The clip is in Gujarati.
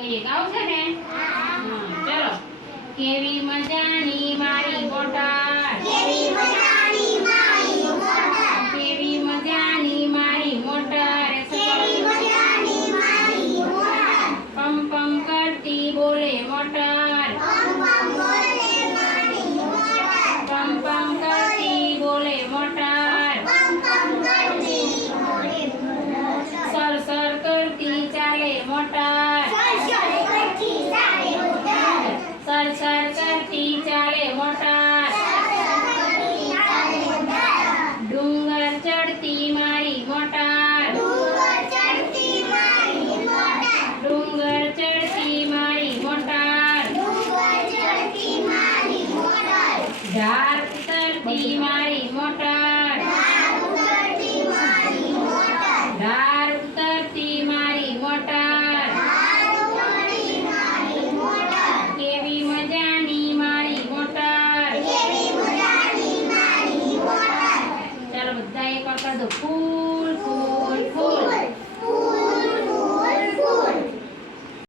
કહીએ ગાવ છે ને હા ચલો કેવી મજાની મારી મોટર કેવી મજાની મારી મોટર કેવી મજાની મારી મોટર કેવી મજાની મારી મોટર પમ પમ કરતી બોલે મોટર પમ પમ બોલે મારી મોટર પમ પમ કરતી બોલે મોટર પમ પમ કરતી બોલે મોટર સર સર કરતી ચાલે મોટર સર કરતી ચાલે મોટર સર સર કરતી ચાલે મોટર ડુંગર ચડતી મારી મોટર ડુંગર ચડતી મારી મોટર ડુંગર ચડતી મારી મોટર ડુંગર ચડતી મારી મોટર ધાર ઉતરતી મારી મોટર ધાર ઉતરતી મારી મોટર ધાર ઉતરતી મારી મોટર ધાર ઉતરતી મારી મોટર કેવી મજાની મારી મોટર કેવી મજાની મારી મોટર ચાલો બધા એક વખત ફૂ